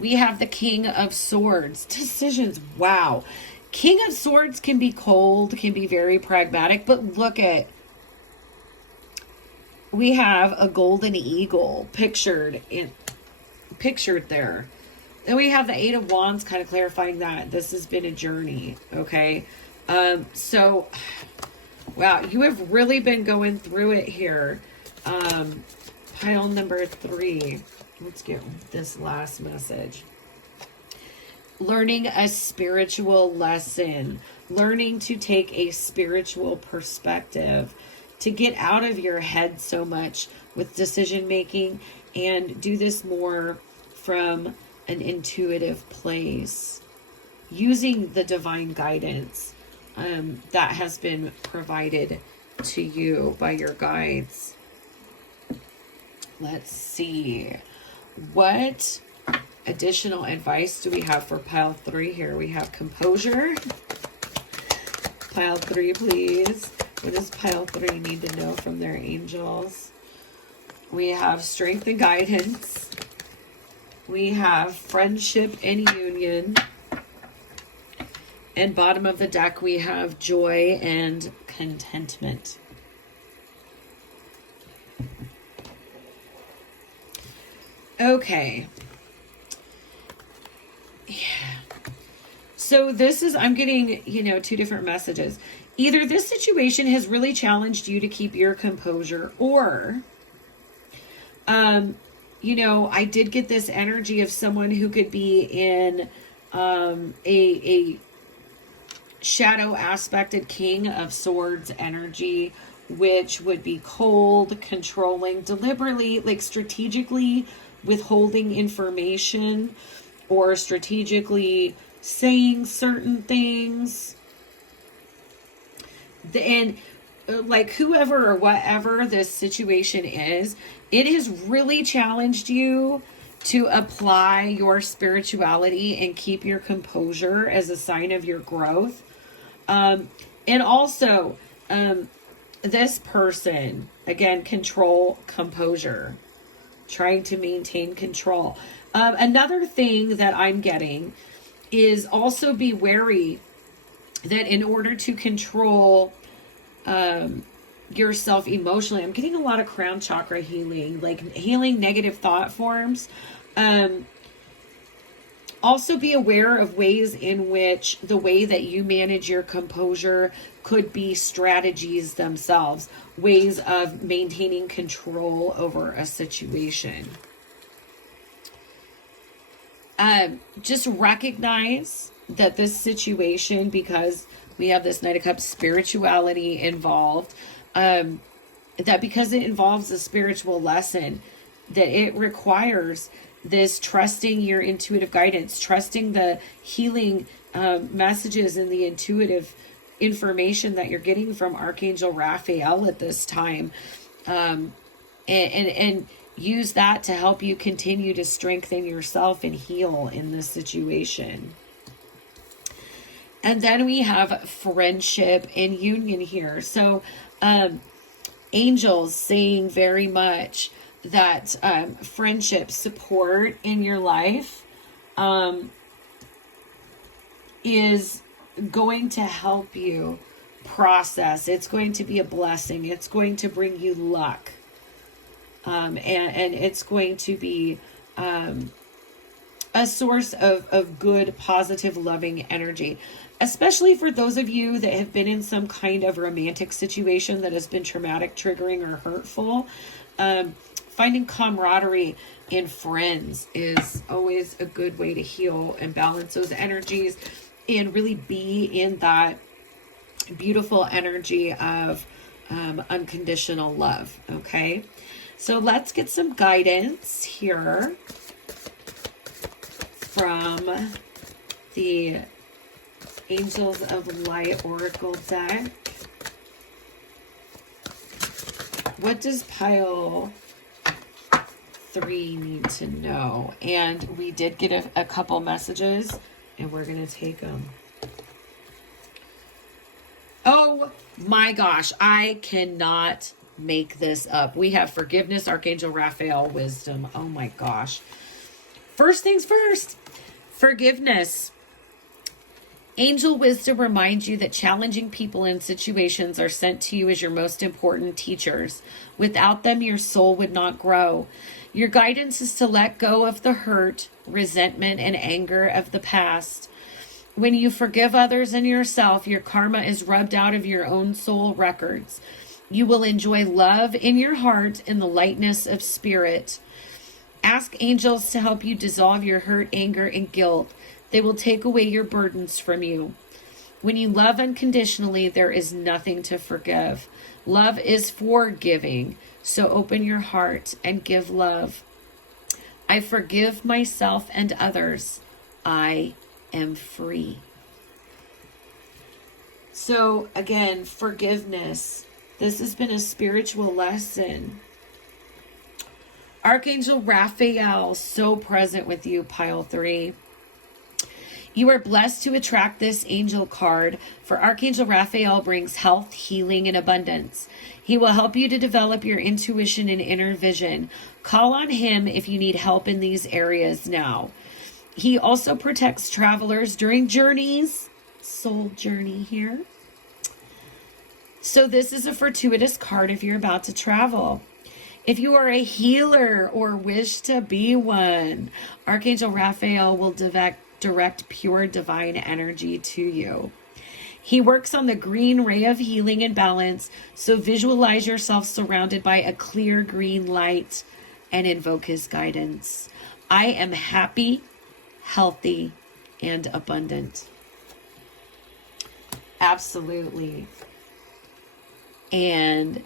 We have the King of Swords. Decisions. Wow. King of Swords can be cold, can be very pragmatic, but look at, we have a golden eagle pictured there. Then we have the Eight of Wands kind of clarifying that this has been a journey. Okay. So, wow, you have really been going through it here. Pile number 3. Let's get this last message. Learning a spiritual lesson. Learning to take a spiritual perspective. To get out of your head so much with decision making and do this more from an intuitive place. Using the divine guidance that has been provided to you by your guides. Let's see. What additional advice do we have for pile 3 here? We have composure. Pile 3, please. What does pile 3 need to know from their angels? We have strength and guidance. We have friendship and union. And bottom of the deck, we have joy and contentment. Okay. Yeah. So this is, I'm getting, two different messages. Either this situation has really challenged you to keep your composure, or, I did get this energy of someone who could be in a shadow aspected King of Swords energy, which would be cold, controlling, deliberately, like strategically withholding information, or strategically saying certain things. And like whoever or whatever this situation is, it has really challenged you to apply your spirituality and keep your composure as a sign of your growth. And also, this person, again, control, composure, trying to maintain control. Another thing that I'm getting is also be wary that in order to control yourself emotionally, I'm getting a lot of crown chakra healing, like healing negative thought forms. Also be aware of ways in which the way that you manage your composure could be strategies themselves, ways of maintaining control over a situation. Just recognize that this situation, because we have this Knight of Cups spirituality involved, that because it involves a spiritual lesson, that it requires this trusting your intuitive guidance, trusting the healing messages and the intuitive information that you're getting from Archangel Raphael at this time, and use that to help you continue to strengthen yourself and heal in this situation. And then we have friendship and union here. So angels saying very much that friendship, support in your life is going to help you process. It's going to be a blessing. It's going to bring you luck. And it's going to be a source of good, positive, loving energy, especially for those of you that have been in some kind of romantic situation that has been traumatic, triggering, or hurtful. Finding camaraderie in friends is always a good way to heal and balance those energies and really be in that beautiful energy of unconditional love. Okay, so let's get some guidance here from the Angels of Light Oracle deck. What does pile 3 need to know? And we did get a couple messages, and we're going to take them. Oh my gosh, I cannot make this up. We have forgiveness, Archangel Raphael, wisdom. Oh my gosh. First things first, forgiveness. Angel wisdom reminds you that challenging people and situations are sent to you as your most important teachers. Without them, your soul would not grow. Your guidance is to let go of the hurt, resentment, and anger of the past. When you forgive others and yourself, your karma is rubbed out of your own soul records. You will enjoy love in your heart and the lightness of spirit. Ask angels to help you dissolve your hurt, anger, and guilt. They will take away your burdens from you. When you love unconditionally, there is nothing to forgive. Love is forgiving, so open your heart and give love. I forgive myself and others. I am free. So again, forgiveness. This has been a spiritual lesson Archangel Raphael, so present with you, pile 3. You are blessed to attract this angel card, for Archangel Raphael brings health, healing, and abundance. He will help you to develop your intuition and inner vision. Call on him if you need help in these areas now. He also protects travelers during journeys. Soul journey here. So this is a fortuitous card if you're about to travel. If you are a healer or wish to be one, Archangel Raphael will direct pure divine energy to you. He works on the green ray of healing and balance, so visualize yourself surrounded by a clear green light and invoke his guidance. I am happy, healthy, and abundant. Absolutely. And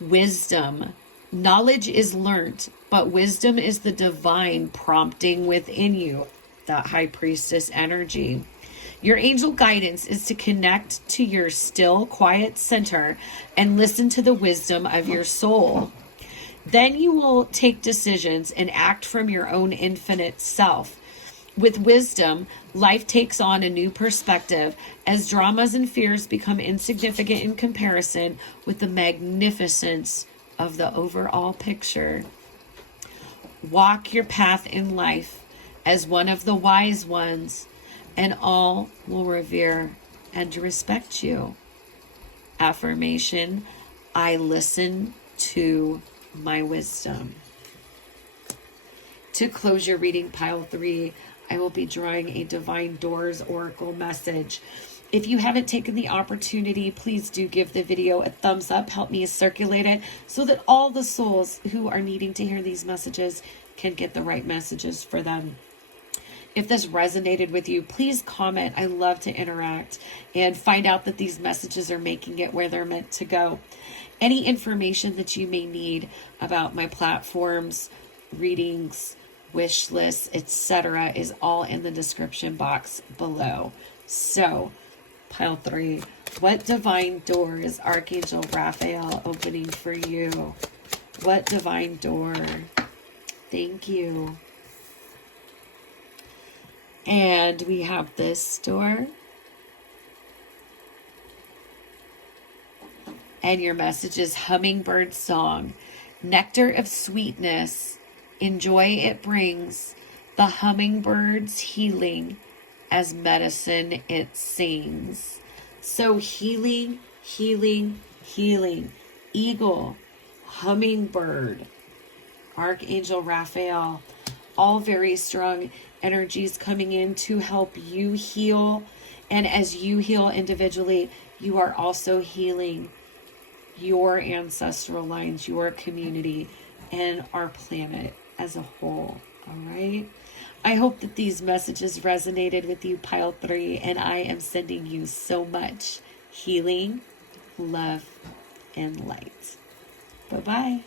wisdom. Knowledge is learnt, but wisdom is the divine prompting within you, that high priestess energy. Your angel guidance is to connect to your still, quiet center and listen to the wisdom of your soul. Then you will take decisions and act from your own infinite self. With wisdom, life takes on a new perspective as dramas and fears become insignificant in comparison with the magnificence of the overall picture. Walk your path in life as one of the wise ones, and all will revere and respect you. Affirmation: I listen to my wisdom. To close your reading, pile 3, I will be drawing a Divine Doors Oracle message. If you haven't taken the opportunity, please do give the video a thumbs up. Help me circulate it so that all the souls who are needing to hear these messages can get the right messages for them. If this resonated with you, please comment. I love to interact and find out that these messages are making it where they're meant to go. Any information that you may need about my platforms, readings, wish lists, etc. is all in the description box below. So, pile 3, what divine door is Archangel Raphael opening for you? What divine door? Thank you. And we have this door. And your message is hummingbird song. Nectar of sweetness. Enjoy it brings. The hummingbird's healing. As medicine it sings. So healing, healing, healing. Eagle, hummingbird, Archangel Raphael. All very strong energies coming in to help you heal. And as you heal individually, you are also healing your ancestral lines, your community, and our planet as a whole. All right? I hope that these messages resonated with you, pile 3, and I am sending you so much healing, love, and light. Bye-bye.